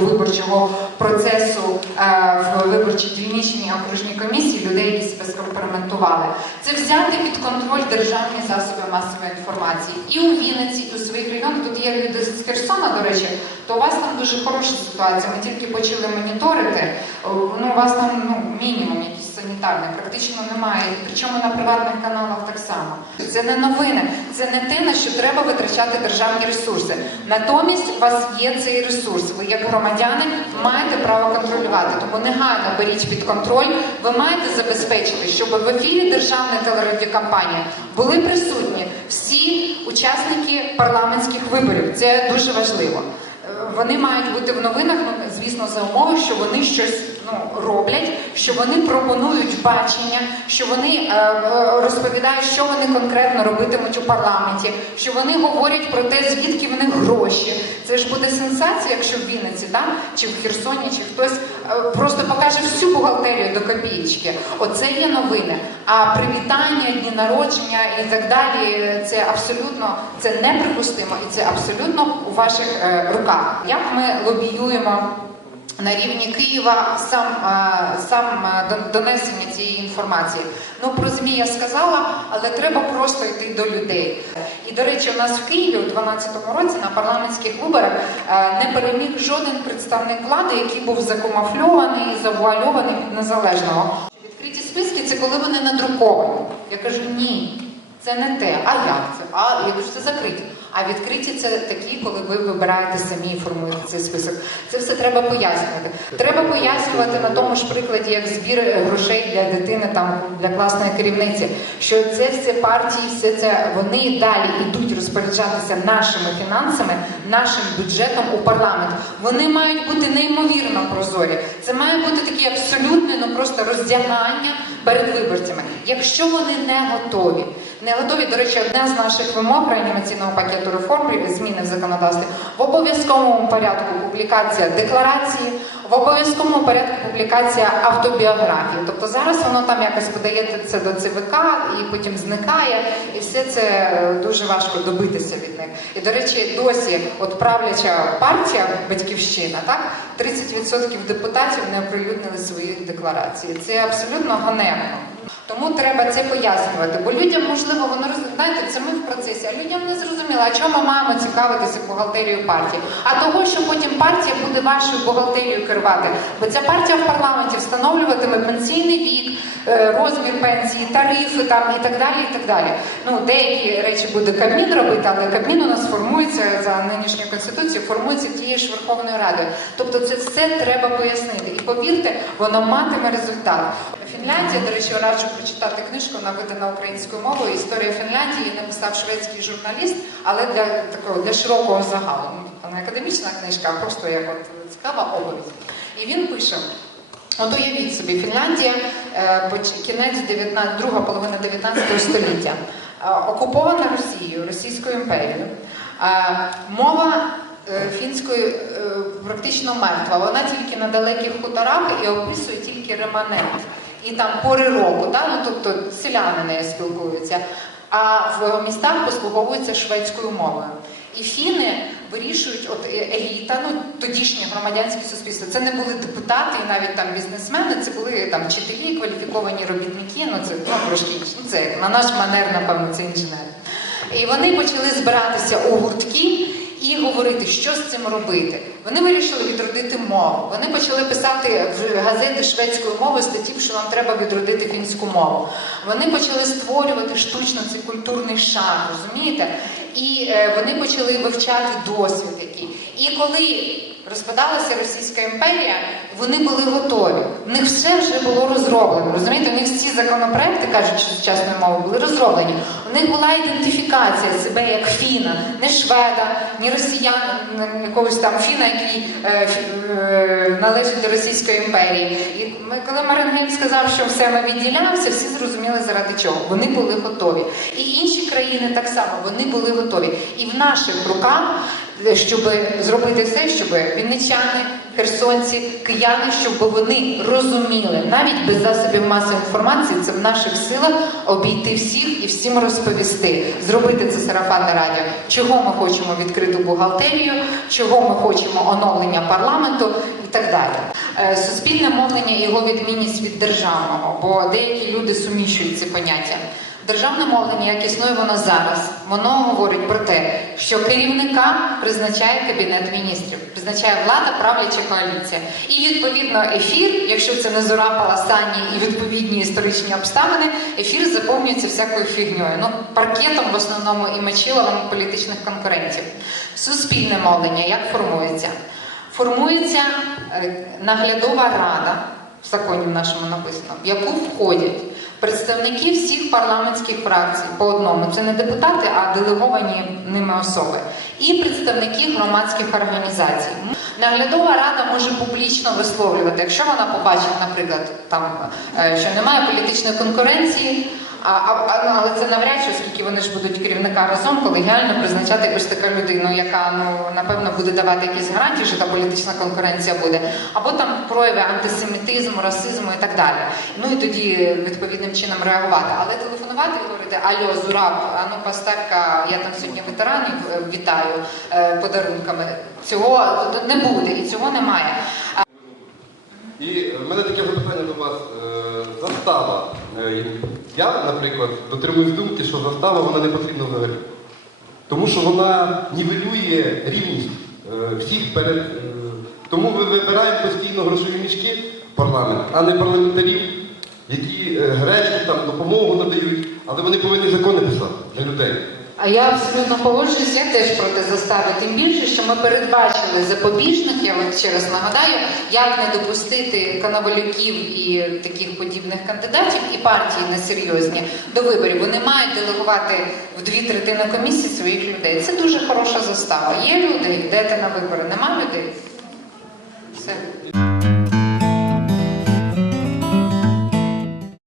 до виборчого процесу е, в виборчій дільничній окружній комісії людей, які себе скомпроментували. Це взяти під контроль державні засоби масової інформації і у Вінниці, і у своїх регіонах. Тут є люди з Херсона, до речі, то у вас там дуже хороша ситуація. Ми тільки почали моніторити. Ну, у вас там ну, мінімум якийсь санітарний, практично немає. Причому на приватних каналах так само. Це не новини, це не те, на що треба витрачати державні ресурси. Натомість у вас є цей ресурс. Ви як громадяни маєте право контролювати. Тому негайно беріть під контроль. Ви маєте забезпечити, щоб в ефірі державної телерадіокампанії були присутні всі учасники парламентських виборів. Це дуже важливо. Е, Вони мають бути в новинах, ну звісно, за умови, що вони щось ну, роблять, що вони пропонують бачення, що вони е, е, розповідають, що вони конкретно робитимуть у парламенті, що вони говорять про те, звідки в них гроші. Це ж буде сенсація, якщо в Вінниці, так? чи в Херсоні, чи хтось е, просто покаже всю бухгалтерію до копієчки. Оце є новини. А привітання, дні народження і так далі, це абсолютно це неприпустимо і це абсолютно у ваших руках. Як ми лобіюємо? На рівні Києва сам, е, сам е, донесення цієї інформації. Ну про ЗМІ я сказала, але треба просто йти до людей. І до речі, у нас в Києві у 2012 році на парламентських виборах е, не переміг жоден представник влади, який був закамуфльований, завуальований під незалежного. Відкриті списки це коли вони надруковані. Я кажу, ні, це не те. А як це? А я кажу, це закриті. А відкриті це такі, коли ви вибираєте самі і формуєте цей список. Це все треба пояснювати. Треба пояснювати на тому ж прикладі, як збір грошей для дитини, там для класної керівниці, що це все партії, все це вони далі йдуть розпоряджатися нашими фінансами, нашим бюджетом у парламент. Вони мають бути неймовірно прозорі. Це має бути таке абсолютне, ну просто роздягання перед виборцями. Якщо вони не готові, не готові. До речі, одна з наших вимог реанімаційного пакету реформ зміни в законодавстві в обов'язковому порядку публікація декларації, в обов'язковому порядку публікація автобіографії. Тобто зараз воно там якось подається до ЦВК і потім зникає, і все це е, дуже важко добитися від них. І до речі, досі от правляча партія Батьківщина, так 30% депутатів не оприлюднили свої декларації. Це абсолютно ганебно. Тому треба це пояснювати, бо людям можливо воно роз- знаєте, це ми в процесі, а людям не зрозуміло, а чому маємо цікавитися бухгалтерією партії? А того, що потім партія буде вашою бухгалтерією керувати, бо ця партія в парламенті встановлюватиме пенсійний вік, розмір пенсії, тарифи там і так далі. І так далі. Ну деякі речі буде Кабмін робити, але Кабмін у нас формується за нинішньою конституцією, формується тією ж Верховною Радою. Тобто, це все треба пояснити. І повірте, воно матиме результат. Фінляндія, до речі, раджу прочитати книжку, вона видана українською мовою. Історія Фінляндії написав шведський журналіст, але для такого для широкого загалу. Ну, не академічна книжка, а просто як от цікава оповідь. І він пише. От уявіть собі, Фінляндія, е, кінець 19, друга половина 19 століття, е, окупована Росією, Російською імперією. Е, Мова фінської е, практично мертва. Вона тільки на далеких хуторах і описує тільки реманент. І там пори року, да? ну, тобто селяни нею спілкуються, а в містах послуговуються шведською мовою. І фіни вирішують, от е, еліта, ну тодішнє громадянське суспільство. Це не були депутати і навіть там бізнесмени, це були там вчителі, кваліфіковані робітники. Ну це ну трошки ну, це на наш манер, напевно, це інженери. І вони почали збиратися у гуртки і говорити, що з цим робити. Вони вирішили відродити мову. Вони почали писати в газети шведською мовою статтів, що нам треба відродити фінську мову. Вони почали створювати штучно цей культурний шар, розумієте? І е, вони почали вивчати досвід який. І коли розпадалася Російська імперія, вони були готові. В них все вже було розроблено. Розумієте, у них всі законопроекти, кажуть, що сучасною мовою, були розроблені. Них була ідентифікація себе як фіна, не шведа, ні росіяна, якогось там фіна, який е, е, належить до Російської імперії. І ми, коли Маренгель сказав, що все ми відділялися, всі зрозуміли заради чого. Вони були готові. І інші країни так само вони були готові. І в наших руках щоб зробити все, щоб вінничани, херсонці, кияни, щоб вони розуміли, навіть без засобів масової інформації, це в наших силах обійти всіх і всім розповісти, зробити це сарафанне радіо, чого ми хочемо відкриту бухгалтерію, чого ми хочемо оновлення парламенту і так далі. Е, Суспільне мовлення і його відмінність від державного, бо деякі люди суміщують ці поняття. Державне мовлення, як існує воно зараз, воно говорить про те, що керівника призначає кабінет міністрів, призначає влада, правляча коаліція. І відповідно ефір, якщо це не зора паласані і відповідні історичні обставини, ефір заповнюється всякою фігньою. Ну паркетом в основному і мочиловим політичних конкурентів. Суспільне мовлення як формується? Формується е, наглядова рада в законі в нашому написано, в яку входять представники всіх парламентських фракцій по одному. Це не депутати, а делеговані ними особи, і представники громадських організацій. Наглядова рада може публічно висловлювати, якщо вона побачить, наприклад, там е, що немає політичної конкуренції. А, а, а- але це навряд чи, оскільки вони ж будуть керівника разом колегіально призначати ось така людину, яка ну напевно буде давати якісь гарантії, що та політична конкуренція буде, або там прояви антисемітизму, расизму і так далі. Ну і тоді відповідним чином реагувати. Але телефонувати і говорити Альо, Зураб, а ну поставь-ка, я там сьогодні ветеранів е, вітаю е, подарунками. Цього не буде і цього немає. І в мене таке запитання до вас. Е, Застава. Я, наприклад, дотримуюсь думки, що застава вона не потрібна взагалі. Тому що вона нівелює рівність е, всіх перед. е, Тому ми вибираємо постійно грошові мішки парламент, а не парламентарів, які е, гречку, там, допомогу надають, але вони повинні закони писати для людей. А я абсолютно погоджуюсь, я теж проти застави. Тим більше, що ми передбачили запобіжник, я вам ще раз нагадаю, як не допустити канавалюків і таких подібних кандидатів і партії несерйозні до виборів. Вони мають делегувати в дві третини комісії своїх людей. Це дуже хороша застава. Є люди, йдете на вибори, нема людей.